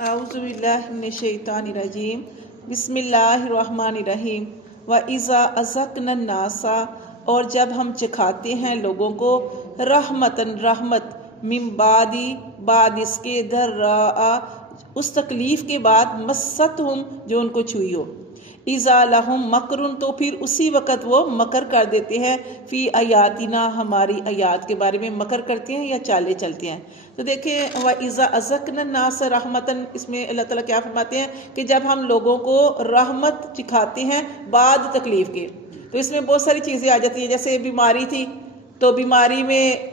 आऊज़ुबिल्लाहिमिनश्शैतानिर्रजीम बिस्मिल्लाहिर्रहमानिर्रहीम व इज़ा अज़क़ना नासा, और जब हम चखाते हैं लोगों को रहमतन रहमत मिन बादी बाद इसके दर्रा उस तकलीफ़ के बाद मस्सतहुम जो उनको छुई हो, इज़ा लहुम मकरुन तो फिर उसी वक़्त वो मकर कर देते हैं, फ़ी आयातिना हमारी आयात के बारे में मकर करते हैं या चाले चलते हैं। तो देखें व इज़ा अज़क़ना नास रहमतन, इसमें अल्लाह ताला क्या फरमाते हैं कि जब हम लोगों को रहमत सिखाते हैं बाद तकलीफ़ के, तो इसमें बहुत सारी चीज़ें आ जाती हैं। जैसे बीमारी थी तो बीमारी में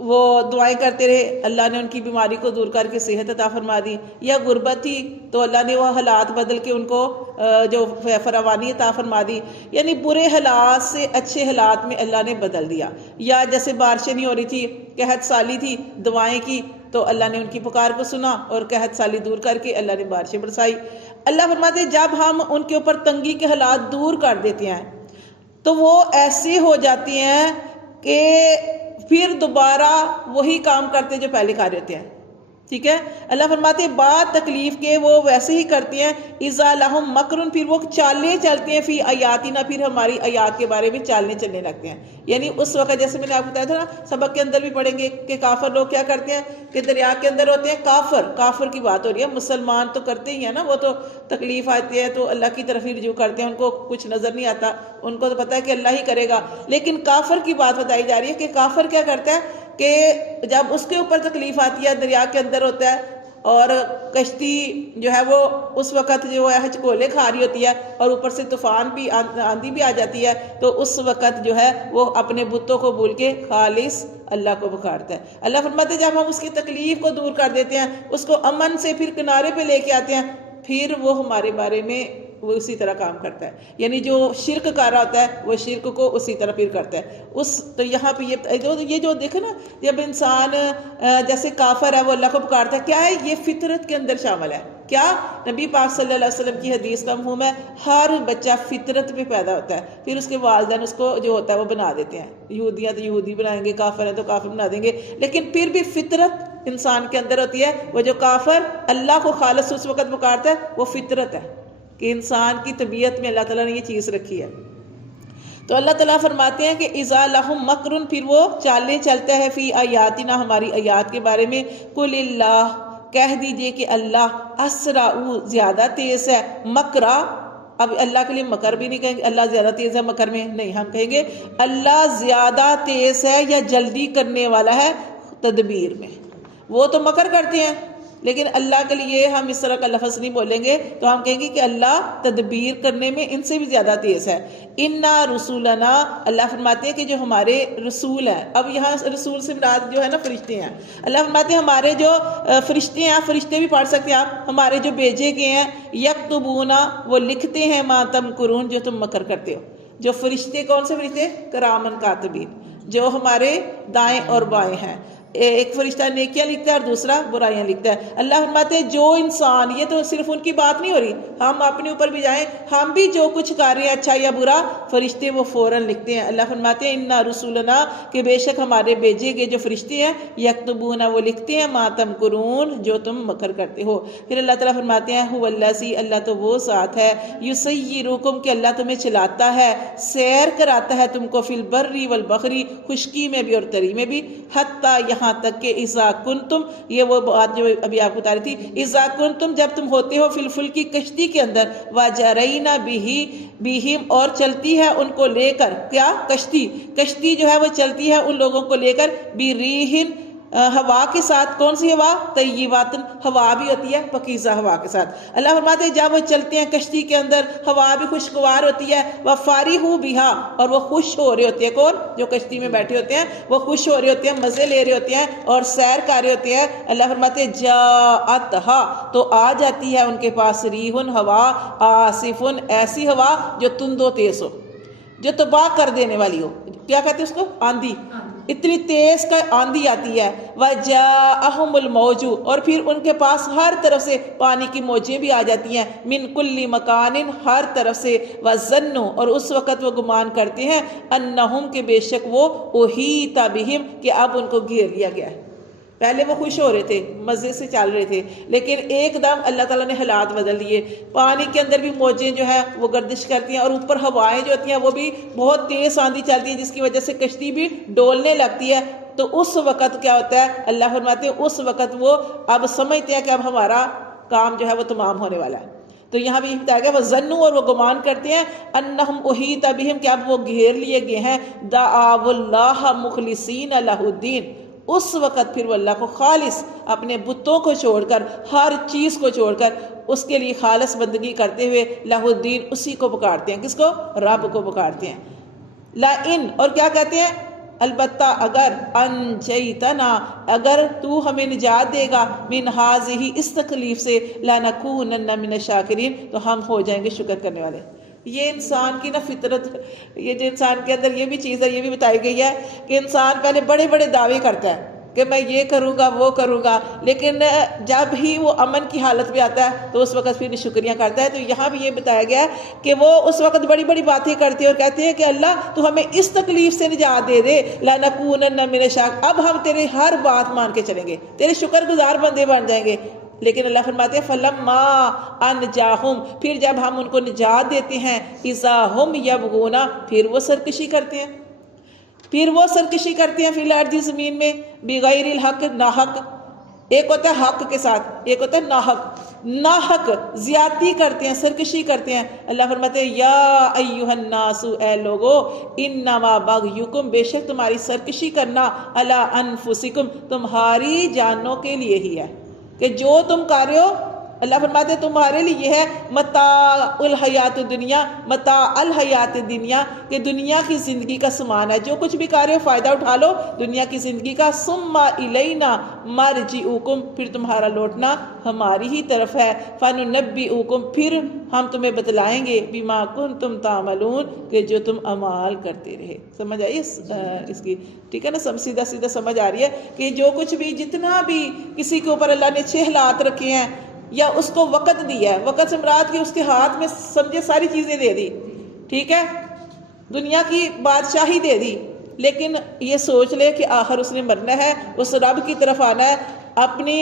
वो दुआएं करते रहे, अल्लाह ने उनकी बीमारी को दूर करके सेहत अता फरमा दी। या गुर्बत थी तो अल्लाह ने वो हालात बदल के उनको जो फरावानी अता फरमा दी, यानी बुरे हालात से अच्छे हालात में अल्लाह ने बदल दिया। या जैसे बारिशें नहीं हो रही थी, कहत साली थी, दुआएं की तो अल्लाह ने उनकी पुकार को सुना और कहत साली दूर करके अल्लाह ने बारिशें बरसाई। अल्लाह फरमाते जब हम उनके ऊपर तंगी के हालात दूर कर देते हैं तो वो ऐसे हो जाती हैं कि फिर दोबारा वही काम करते जो पहले कर रहे हैं। ठीक है, अल्लाह फरमाते बाद तकलीफ के वो वैसे ही करते हैं। इज़ा लहुम मकरुन, फिर वो चाले चलते हैं, फ़ी आयातिना फिर हमारी आयात के बारे में चालने चलने लगते हैं। यानी उस वक्त जैसे मैंने आपको बताया था ना, सबक के अंदर भी पढ़ेंगे कि काफिर लोग क्या करते हैं कि दरिया के अंदर होते हैं। काफिर की बात हो रही है, मुसलमान तो करते ही है ना, वो तो तकलीफ आती है तो अल्लाह की तरफ ही रुजू करते हैं, उनको कुछ नजर नहीं आता, उनको तो पता है कि अल्लाह ही करेगा। लेकिन काफिर की बात बताई जा रही है कि काफिर क्या करता है कि जब उसके ऊपर तकलीफ आती है, दरिया के अंदर होता है और कश्ती जो है वो उस वक़्त जो है हचकोले खा रही होती है और ऊपर से तूफान भी आंधी भी आ जाती है, तो उस वक़्त जो है वो अपने बुतों को भूल के खालिस अल्लाह को पुकारता है। अल्लाह फरमाते जब हम उसकी तकलीफ़ को दूर कर देते हैं, उसको अमन से फिर किनारे पे लेके आते हैं, फिर वो हमारे बारे में वो उसी तरह काम करता है। यानी जो शिरक कर रहा होता है वो शिरक को उसी तरह फिर करता है। तो यहाँ पे ये जो देखे ना, जब इंसान जैसे काफर है वो अल्लाह को पुकारता है, क्या है ये फितरत के अंदर शामिल है। क्या नबी पाक सल्लल्लाहु अलैहि वसल्लम की हदीस का मफहूम है, हर बच्चा फितरत में पैदा होता है, फिर उसके वालिदैन उसको जो होता है वो बना देते हैं। यहूदियाँ तो यहूदी बनाएंगे, काफिर हैं तो काफिर बना देंगे, लेकिन फिर भी फितरत इंसान के अंदर होती है। वो जो काफिर अल्लाह को खालिस उस वक़्त पुकारता है वो फितरत है कि इंसान की तबीयत में अल्लाह ताला ने ये चीज़ रखी है। तो अल्लाह ताला फरमाते हैं कि इज़ा लहुम मकरुन, फिर वो चाले चलता है, फ़ी आयातिना हमारी आयात के बारे में। कुलिल्लाह, कह दीजिए कि अल्लाह असराउ ज़्यादा तेज़ है, मकरा। अब अल्लाह के लिए मकर भी नहीं कहेंगे अल्लाह ज़्यादा तेज़ है मकर में, नहीं, हम कहेंगे अल्लाह ज़्यादा तेज़ है या जल्दी करने वाला है तदबीर में। वो तो मकर करते हैं, लेकिन अल्लाह के लिए हम इस तरह का लफ्ज़ नहीं बोलेंगे, तो हम कहेंगे कि अल्लाह तदबीर करने में इनसे भी ज़्यादा तेज़ है। इन्ना रसूलना, अल्लाह फरमाते हैं कि जो हमारे रसूल हैं, अब यहाँ रसूल से मुराद जो है ना फरिश्ते हैं। अल्लाह फरमाते हैं हमारे जो फरिश्ते हैं, फरिश्ते भी पढ़ सकते हैं आप, हमारे जो भेजे गए हैं, यक्तुबूना वो लिखते हैं, मा तमकुरून जो तुम मकर करते हो। जो फरिश्ते कौन से फरिश्ते? करामन कातिबीन, जो हमारे दाएं और बाएं हैं। एक फरिश्ता नेकियां लिखता है और दूसरा बुराइयां लिखता है। अल्लाह फरमाते हैं जो इंसान, ये तो सिर्फ उनकी बात नहीं हो रही, हम अपने ऊपर भी जाएं, हम भी जो कुछ कर रहे हैं अच्छा या बुरा, फरिश्ते वो फौरन लिखते हैं। अल्लाह फरमाते हैं इन्ना रसूलना, कि बेशक हमारे भेजे गए जो फरिश्ते हैं, यक्तुबूना वो लिखते हैं, मा तमकुरून जो तुम मकर करते हो। फिर अल्लाह ताला फरमाते हैं हुवल्लाज़ी, अल्लाह तो वो साथ है, युसय्यिरुकुम कि अल्लाह तुम्हें चलाता है, सैर कराता है तुमको, फिल बर्री वल बहरी, खुश्की में भी और तरी में भी, हत्ता यहाँ तक के इज़ा कुंतुम, ये वो बात जो अभी आपको बता रही थी, इज़ा कुंतुम जब तुम होते हो, फिलफुल की कश्ती के अंदर, वजरईना बिहिम और चलती है उनको लेकर, क्या कश्ती जो है वो चलती है उन लोगों को लेकर, बिरीहिन हवा के साथ। कौन सी हवा? तय्यिबातन, हवा भी होती है पकीज़ा हवा के साथ। अल्लाह फरमाते हैं जब वो चलते हैं कश्ती के अंदर, हवा भी खुशगवार होती है, वह फारिहू बिहा, और वो खुश हो रहे होते हैं। कौन? जो कश्ती में बैठे होते हैं वो खुश हो रहे होते हैं, मज़े ले रहे होते हैं और सैर कर रहे होते हैं। अल्लाह फरमाते हैं जाअतहा, तो आ जाती है उनके पास, रीहुन हवा, आसिफुन ऐसी हवा जो तुंदो तेज हो, जो तबाह कर देने वाली हो। क्या कहते हैं उसको? आंधी, इतनी तेज का आंधी आती है। वजाअहुमुल मौजू, और फिर उनके पास हर तरफ से पानी की मौजें भी आ जाती हैं, मिन कुल्ली मकानिन हर तरफ से, वज़न्नु और उस वक़्त वो गुमान करते हैं, अन्नहुम के बेशक वो उहीता बिहिम कि अब उनको घेर लिया गया है। पहले वो खुश हो रहे थे, मज़े से चल रहे थे, लेकिन एकदम अल्लाह ताला ने हालात बदल दिए। पानी के अंदर भी मौजें जो है वो गर्दिश करती हैं और ऊपर हवाएं जो होती हैं वो भी बहुत तेज़ आंधी चलती है, जिसकी वजह से कश्ती भी डोलने लगती है। तो उस वक़्त क्या होता है, अल्लाह फरमाते हैं उस वक़्त वो अब समझते हैं कि अब हमारा काम जो है वो तमाम होने वाला है। तो यहाँ भी बताया गया, वह जन्नू, और वो गुमान करते हैं, अन्नहुम उहीत बिहिम, कि अब वो घेर लिए गए हैं, दाअवुल्लाह मुखलिसीन लहुद्दीन। उस वक़्त फिर वो अल्लाह को खालिस, अपने बुतों को छोड़कर, हर चीज़ को छोड़कर उसके लिए खालिस बंदगी करते हुए लहुद्दीन, उसी को पुकारते हैं। किसको? रब को पुकारते हैं। ला इन, और क्या कहते हैं, अलबत्ता अगर अनजैतना, अगर तू हमें निजात देगा, मिन हाज़िही, इस तकलीफ से, लनकूनन्ना मिन शाकिरीन, तो हम हो जाएंगे शुक्र करने वाले। ये इंसान की ना फितरत, ये जो इंसान के अंदर ये भी चीज़ है, ये भी बताई गई है कि इंसान पहले बड़े बड़े दावे करता है कि मैं ये करूँगा वो करूँगा, लेकिन जब ही वो अमन की हालत में आता है तो उस वक़्त फिर शुक्रिया करता है। तो यहाँ भी ये बताया गया है कि वो उस वक़्त बड़ी बड़ी बातें करते हैं और कहते हैं कि अल्लाह तू हमें इस तकलीफ़ से निजात दे दे, लनकूनन्ना मिन शाकिरीन, अब हम तेरे हर बात मान के चलेंगे, तेरे शुक्रगुजार बंदे बन जाएंगे। लेकिन अल्लाह फरमाते हैं फलम्मा अनजाहुम, फिर जब हम उनको निजात देते हैं, इज़ा हुम यबगूना, फिर वो सरकशी करते हैं, फिर वो सरकशी करते हैं फिल अर्दी, ज़मीन में, बिगैरिल हक, नाहक। एक होता है हक के साथ, एक होता है नाहक। नाहक ज्यादती करते हैं, सरकशी करते हैं। अल्लाह फरमाते हैं या अय्युहन नासु, ए लोगो, इन्नमा बग़युकुम, बेशक तुम्हारी सरकशी करना, अला अनफुसिकुम, तुम्हारी जानों के लिए ही है, कि जो तुम कर रहे हो अल्लाह फरमाते तुम्हारे लिए है मता उल हयात दुनिया, मता अल हयात दुनिया, कि दुनिया की ज़िंदगी का सामान है, जो कुछ भी कर रहे हो फ़ायदा उठा लो दुनिया की ज़िंदगी का। सुम्मा इलैना मरजिउकुम, फिर तुम्हारा लौटना हमारी ही तरफ है। फनुनब्बिउकुम, फिर हम तुम्हें बतलाएंगे, बिमा कुंतुम तामलून, कि जो तुम अमाल करते रहे। समझ आई इसकी? ठीक है ना, सब सीधा सीधा समझ आ रही है कि जो कुछ भी, जितना भी किसी के ऊपर अल्लाह ने 6 हालात रखे हैं या उसको वक़्त दिया है, वक़्त से मुराद की उसके हाथ में समझे सारी चीज़ें दे दी, ठीक है, दुनिया की बादशाही दे दी, लेकिन ये सोच ले कि आखिर उसने मरना है, उस रब की तरफ आना है। अपनी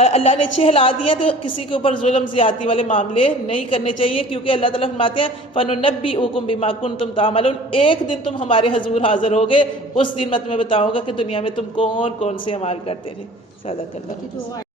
अल्लाह ने 6 हिला दिए तो किसी के ऊपर जुल्म ज़्यादती वाले मामले नहीं करने चाहिए, क्योंकि अल्लाह ताला फरमाते हैं फनुनब्बिउकुम बिमा कुंतुम तामलून, एक दिन तुम हमारे हजूर हाजिर होगे, उस दिन मैं तुम्हें बताऊंगा कि दुनिया में तुम कौन कौन से अमाल करते थे। सदक़ल्लाह।